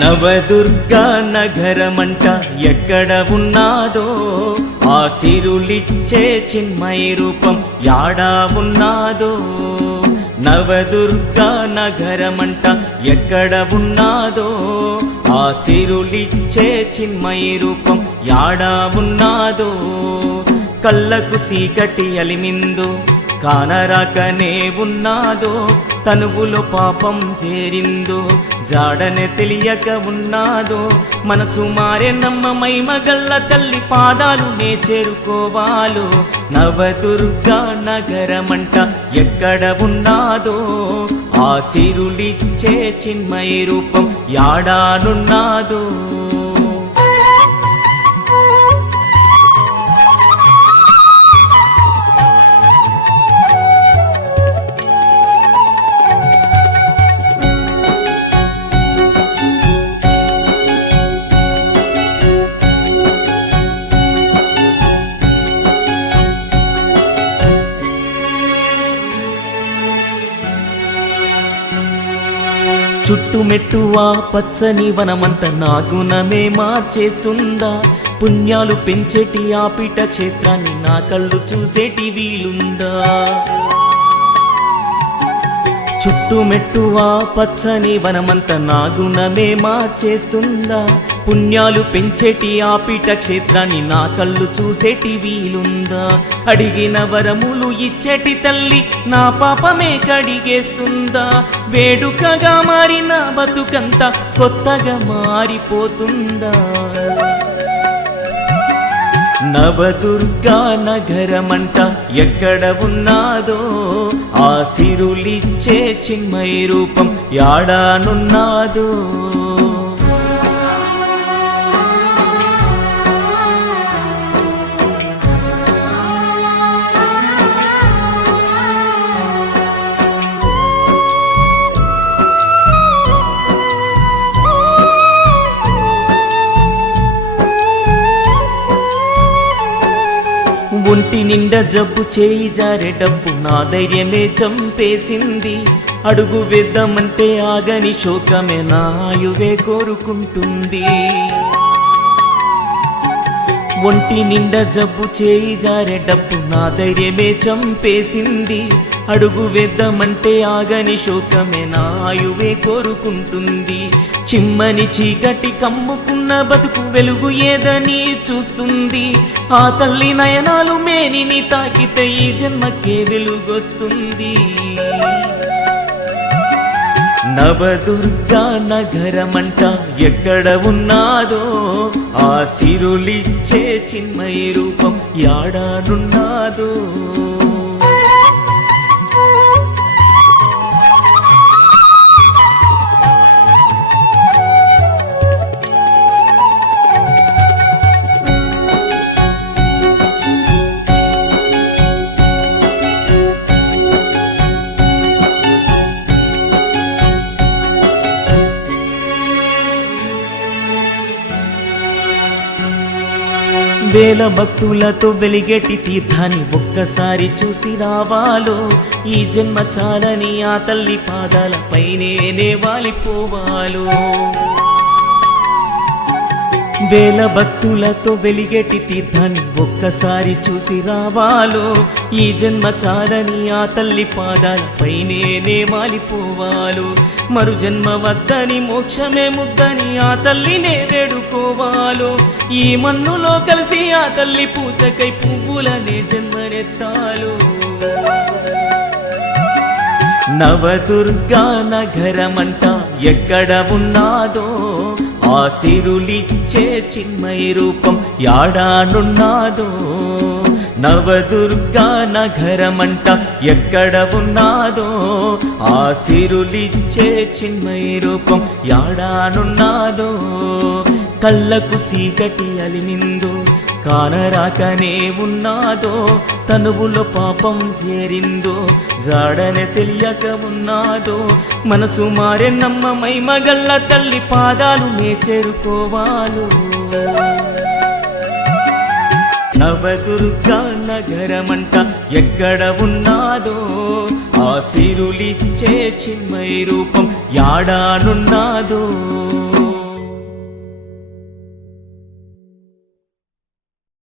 నవదుర్గా నగరమంట ఎక్కడ ఉన్నాదో ఆ సిరులిచ్చే చిన్మయ రూపం యాడా ఉన్నాదో. నవదుర్గా నగరమంట ఎక్కడ ఉన్నాదో ఆ సిరులిచ్చే చిన్మయ రూపం యాడా ఉన్నాదో. కళ్ళకు సీకటి అలిమిందో కానరాకనే ఉన్నాదో తనువులో పాపం చేరిందో జాడనే తెలియక ఉన్నాదో మనసు మారే నమ్మమై మగళ్ళ తల్లి పాదాలు నే చేరుకోవాలో. నవదుర్గా నగరమంట ఎక్కడ ఉన్నాదో ఆ సిరులిచ్చే చిన్మయ రూపం యాడానున్నాదో. చుట్టుమెట్టువా పచ్చని వనమంత నాగుణమే మార్చేస్తుందా? పుణ్యాలు పెంచేటి ఆ పీఠ క్షేత్రాన్ని నా కళ్ళు చూసేటి వీలుందా? చుట్టుమెట్టువా పచ్చని వనమంత నాగుణమే మార్చేస్తుందా? పుణ్యాలు పెంచేటి ఆపిట క్షేత్రాన్ని నా కళ్ళు చూసేటి వీలుందా? అడిగిన వరములు ఇచ్చేటి తల్లి నా పాపమే కడిగేస్తుందా? వేడుకగా మారిన బతుకంతా కొత్తగా మారిపోతుందా? నవదుర్గా నగరమంట ఎక్కడ ఉన్నాదో? ఆ సిరులిచ్చే చిన్మయ రూపం యాడానున్నాదో ఒంటి నిండా జబ్బు చేయి జారే డబ్బు నా ధైర్యమే చంపేసింది. అడుగు వేద్దామంటే ఆగని శోకమే నా ఆయువే కోరుకుంటుంది. ఒంటి నిండా జబ్బు చేయి జారే డబ్బు నా ధైర్యమే చంపేసింది. అడుగు వేద్దామంటే ఆగని శోకమే నాయువే కోరుకుంటుంది. చిమ్మని చీకటి కమ్ముకున్న బతుకు వెలుగు ఏదని చూస్తుంది. ఆ తల్లి నయనాలు మేనిని తాకితే ఈ జన్మకే వెలుగొస్తుంది. నవదుర్గా నగరమంట ఎక్కడ ఉన్నాదో ఆ సిరులిచ్చే చిన్మయ రూపం యాడానున్నాదో వేల భక్తులతో వెలిగెట్టి తీర్థాన్ని ఒక్కసారి చూసి రావాలో. ఈ జన్మ చాలని ఆ తల్లి పాదాలపైనే వాలిపోవాలో వేల భక్తులతో వెలిగేటి తీర్థాన్ని ఒక్కసారి చూసి రావాలో. ఈ జన్మ చాలని ఆ తల్లి పాదాలపైనే మాలిపోవాలో. మరు జన్మ వద్దని మోక్షమే ముద్దని ఆ తల్లినే వేడుకోవాలో. ఈ మన్నులో కలిసి ఆ తల్లి పూజకై పువ్వులనే జన్మనెత్తాలో. నవదుర్గా నగరమంట ఎక్కడ ఉన్నాదో ఆ సిరులిచ్చే చిన్మయ రూపం యాడానున్నాదో? నవదుర్గా నగరమంట ఎక్కడ ఉన్నాదో? ఆ సిరులిచ్చే చిన్మయ రూపం యాడానున్నాదో? కళ్ళకు సీకటి అలిమిందో? కానరాకనే ఉన్నాదో తనువులో పాపం చేరిందో జాడనే తెలియక ఉన్నాదో మనసు మారే నమ్మమై మగళ్ళ తల్లి పాదాలు నే చేరుకోవాలు. నవదుర్గా నగరమంట ఎక్కడ ఉన్నాదో ఆ సిరులిచ్చే చిన్మయ రూపం యాడానున్నాదో.